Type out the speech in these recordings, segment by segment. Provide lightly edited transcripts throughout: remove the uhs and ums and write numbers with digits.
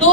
2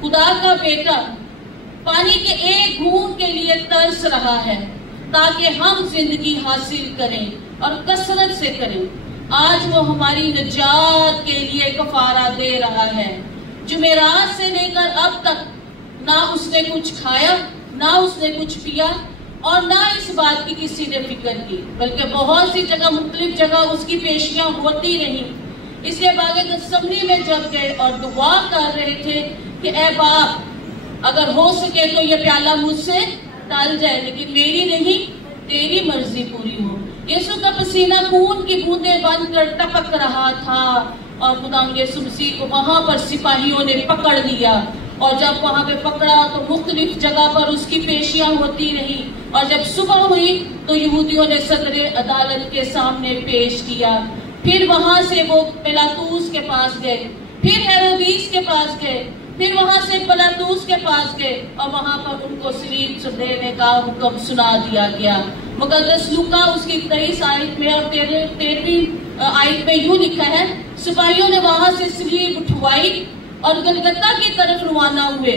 خدا کا بیٹا پانی کے ایک گھونٹ کے لیے ترس رہا ہے تاکہ ہم زندگی حاصل کریں اور کثرت سے کریں۔ آج وہ ہماری نجات کے لیے کفارہ دے رہا ہے۔ جمعرات سے لے کر اب تک نہ اس نے کچھ کھایا، نہ اس نے کچھ پیا، اور نہ اس بات کی کسی نے فکر کی، بلکہ بہت سی جگہ مختلف جگہ اس کی پیشیاں ہوتی رہیں۔ اس لیے باغ گثمانی میں جب گئے اور دعا کر رہے تھے کہ اے باپ اگر ہو سکے تو یہ پیالہ مجھ سے ٹل جائے، لیکن میری نہیں تیری مرضی پوری ہو۔ یسوع کا پسینہ خون کی بوندیں بن کر ٹپک رہا تھا، اور خدا یسوع مسیح کو وہاں پر سپاہیوں نے پکڑ لیا، اور جب وہاں پہ پکڑا تو مختلف جگہ پر اس کی پیشیاں ہوتی رہی، اور جب صبح ہوئی تو یہودیوں نے صدر عدالت کے سامنے پیش کیا۔ پھر وہاں سے وہ پلاطوس کے پاس گئے، پھر ہیرودیس کے پاس گئے، پھر وہاں سے پلاطوس کے پاس گئے، اور وہاں پر ان کو صلیب دینے کا حکم سنا دیا گیا۔ مقدس لوکا اس کی 23 آیت میں اور 13 آیت میں یوں لکھا ہے، سپاہیوں نے وہاں سے صلیب اٹھوائی اور گلگتہ کی طرف روانہ ہوئے،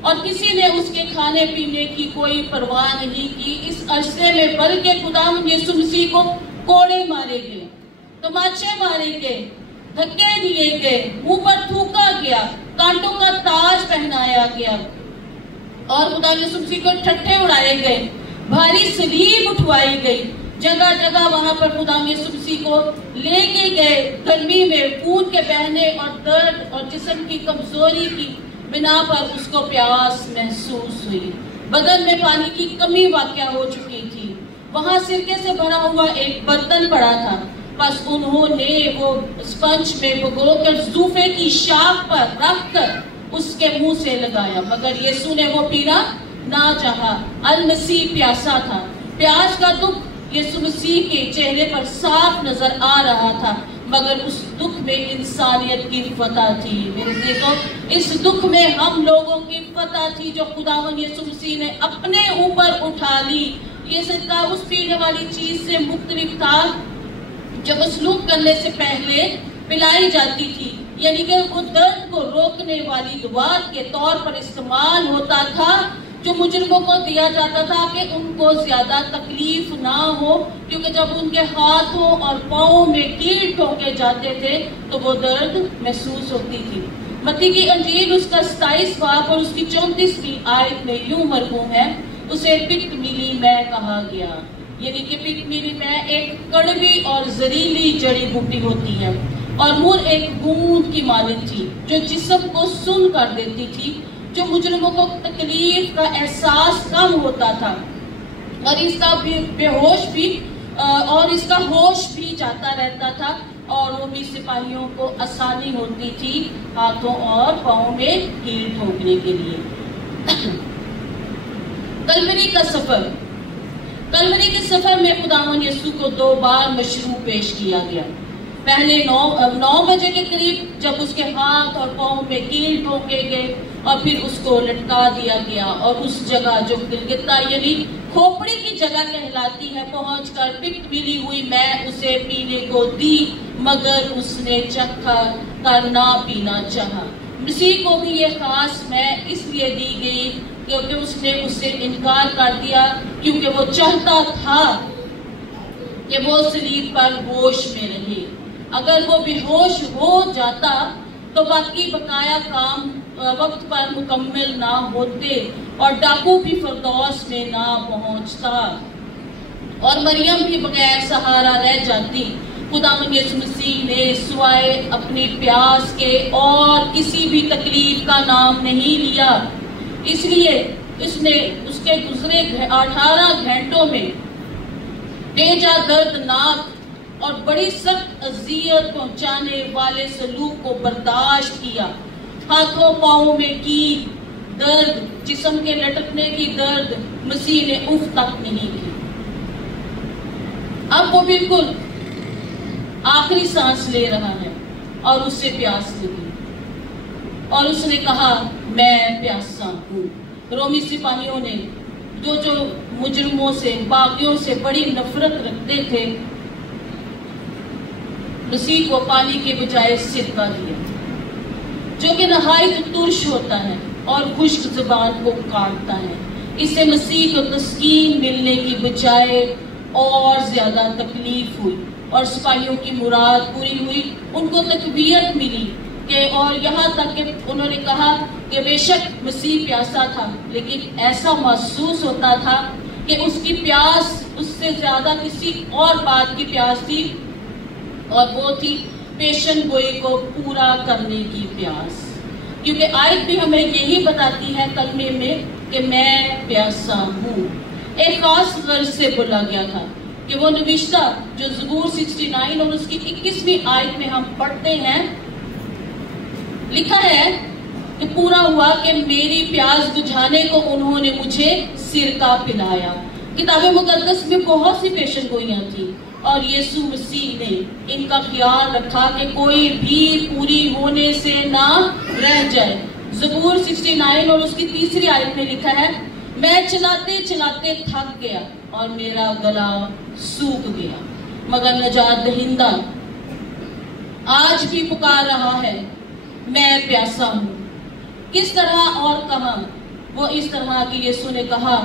اور کسی نے اس کے کھانے پینے کی کوئی پرواہ نہیں کی اس عرصے میں، بلکہ خداوند یسوع مسیح کو کوڑے مارے گئے، تماچے مارے گئے، دھکے دیے گئے، منہ پر تھوکا گیا، کانٹوں کا تاج پہنایا گیا، اور خدا یسوع مسیح کو ٹھٹھے اڑائے گئے، بھاری صلیب اٹھوائی گئی، جگہ جگہ وہاں پر خدا یسوع مسیح کو لے کے گئے۔ گرمی میں خون کے بہنے اور درد اور جسم کی کمزوری کی بنا پر اس کو پیاس محسوس ہوئی، بدن میں پانی کی کمی واقع ہو چکی تھی، وہاں سرکے سے بھرا ہوا ایک برتن پڑا تھا، بس انہوں نے وہ اسپنج میں بھگو کر زوفے کی شاخ پر رکھ کر اس کے منہ سے لگایا، مگر یسوع نے وہ پینا نہ چاہا۔ المسیح پیاسا تھا، پیاس کا دکھ یسوع مسیح کے چہرے پر صاف نظر آ رہا تھا، مگر اس دکھ میں انسانیت کی فتح تھی۔ میرے تو اس دکھ میں ہم لوگوں کی فتح تھی جو خداوند یسوع مسیح نے اپنے اوپر اٹھا لی۔ یہ صدقہ اس پینے والی چیز سے مختلف تھا جو مسلوب کرنے سے پہلے پلائی جاتی تھی، یعنی کہ وہ درد کو روکنے والی دوا کے طور پر استعمال ہوتا تھا، جو مجرموں کو دیا جاتا تھا کہ ان کو زیادہ تکلیف نہ ہو، کیونکہ جب ان کے ہاتھوں اور پاؤں میں کیل ٹھوکے جاتے تھے تو وہ درد محسوس ہوتی تھی۔ متی کی انجیل اس کا 27 باب اور اس کی 34ویں آیت میں یوں مرقوم ہے، اسے پک میلی میں کہا گیا، یعنی کہ پک میلی میں ایک کڑوی اور زہریلی جڑی بوٹی ہوتی ہے، اور مور ایک بوند کی مانند تھی جو جسم کو سن کر دیتی تھی، جو مجرموں کو تکلیف کا احساس کم ہوتا تھا، اور اس کا بے ہوش بھی اور اس کا ہوش بھی جاتا رہتا تھا، اور رومی سپاہیوں کو آسانی ہوتی تھی ہاتھوں اور پاؤں میں کیل ٹھوکنے کے لیے۔ کلوری کا سفر، کلوری کے سفر میں خداوند یسوع کو 2 بار مشروع پیش کیا گیا۔ پہلے 9 بجے کے قریب جب اس کے ہاتھ اور پاؤں میں کیل ٹھوکے گئے، اور پھر اس کو لٹکا دیا گیا، اور اس جگہ جو گلگتہ یعنی کھوپڑی کی جگہ کہلاتی ہے پہنچ کر پک ملی ہوئی میں اسے پینے کو دی، مگر اس نے چکھا کر نہ پینا چاہا۔ مسیح کو بھی یہ خاص میں اس لیے دی گئی کیونکہ اس نے اس سے انکار کر دیا، کیونکہ وہ چاہتا تھا کہ وہ صلیب پر ہوش میں رہے۔ اگر وہ بے ہوش ہو جاتا تو باقی بقایا کام وقت پر مکمل نہ ہوتے، اور ڈاکو بھی فردوس میں نہ پہنچتا، اور مریم بھی بغیر سہارا رہ جاتی۔ خداوند یسوع مسیح نے سوائے اپنی پیاس کے اور کسی بھی تکلیف کا نام نہیں لیا، اس لیے اس نے اس کے گزرے 18 گھنٹوں میں بھیجا دردناک اور بڑی سخت اذیت پہنچانے والے سلوک کو برداشت کیا۔ ہاتھوں پاؤں میں کی درد، جسم کے لٹکنے کی درد مسیح نے اف تک نہیں کی۔ اب وہ بالکل آخری سانس لے رہا ہے اور اس سے پیاس لگی، اور اس نے کہا میں پیاسا ہوں۔ رومی سپاہیوں نے جو مجرموں سے باغیوں سے بڑی نفرت رکھتے تھے، مسیح کو پانی کے بجائے سرکہ دیا، جو کہ نہایت ترش ہوتا ہے، اور خشک زبان کو کاٹتا ہے۔ اس سے مسیح کو تسکین ملنے کی بجائے اور زیادہ تکلیف ہوئی اور سپاہیوں کی مراد پوری ہوئی، ان کو تقویت ملی کہ اور یہاں تک کہ انہوں نے کہا کہ بے شک مسیح پیاسا تھا، لیکن ایسا محسوس ہوتا تھا کہ اس کی پیاس اس سے زیادہ کسی اور بات کی پیاس تھی، اور وہ تھی پیشن گوئی کو پورا کرنے کی پیاس، کیونکہ آیت بھی ہمیں یہی بتاتی ہے کلمے میں کہ میں پیاسا ہوں۔ ایک خاص غرض سے بولا گیا تھا کہ وہ نوشتہ جو زبور 69 اور اس کی 21ویں آیت میں ہم پڑھتے ہیں، لکھا ہے کہ پورا ہوا کہ میری پیاس بجھانے کو انہوں نے مجھے سرکہ پلایا۔ کتاب مقدس میں بہت سی پیشن گوئیاں تھیں اور یسوع مسیح نے ان کا خیال رکھا کہ کوئی بھی پوری ہونے سے نہ رہ جائے۔ زبور 69 اور اس کی 3 آیت میں لکھا ہے، میں چلاتے چلاتے تھک گیا اور میرا گلا سوکھ گیا، مگر نجات دہندہ آج بھی پکار رہا ہے، میں پیاسا ہوں۔ کس طرح اور کہاں؟ وہ اس طرح کہ یسوع نے کہا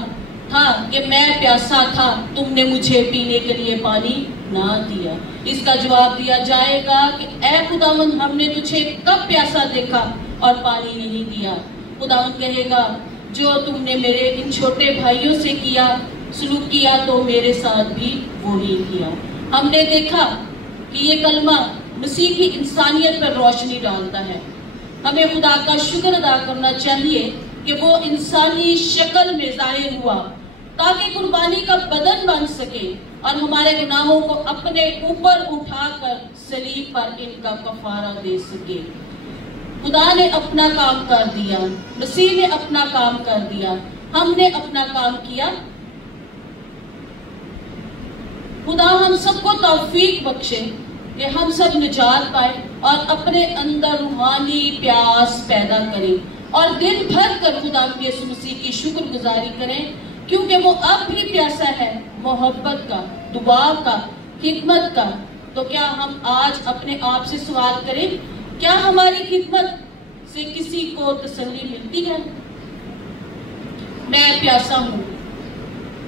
تھا کہ میں پیاسا تھا، تم نے مجھے پینے کے لیے پانی نہ دیا۔ اس کا جواب دیا جائے گا کہ اے خداوند، ہم نے تجھے کب پیاسا دیکھا اور پانی نہیں دیا؟ خداوند کہے گا، جو تم نے میرے ان چھوٹے بھائیوں سے کیا سلوک کیا تو میرے ساتھ بھی وہی کیا۔ ہم نے دیکھا کہ یہ کلمہ مسیح کی انسانیت پر روشنی ڈالتا ہے۔ ہمیں خدا کا شکر ادا کرنا چاہیے کہ وہ انسانی شکل میں ظاہر ہوا تاکہ قربانی کا بدن بن سکے اور ہمارے گناہوں کو اپنے اوپر اٹھا کر صلیب پر ان کا کفارہ دے سکے۔ خدا نے اپنا کام کر دیا، مسیح نے اپنا کام کر دیا، ہم نے اپنا کام کیا۔ خدا ہم سب کو توفیق بخشے کہ ہم سب نجات پائے اور اپنے اندر روحانی پیاس پیدا کریں اور دل بھر کر خدا یسوع مسیح کی شکر گزاری کریں، کیونکہ وہ اب بھی پیاسا ہے محبت کا، دعا کا، خدمت کا۔ تو کیا ہم آج اپنے آپ سے سوال کریں، کیا ہماری خدمت سے کسی کو تسلی ملتی ہے؟ میں پیاسا ہوں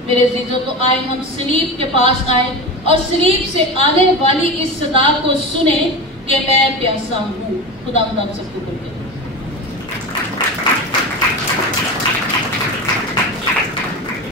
میرے عزیزوں، تو آئے ہم صلیب کے پاس آئے اور صلیب سے آنے والی اس صدا کو سنیں کہ میں پیاسا ہوں۔ خدا آپ سب کو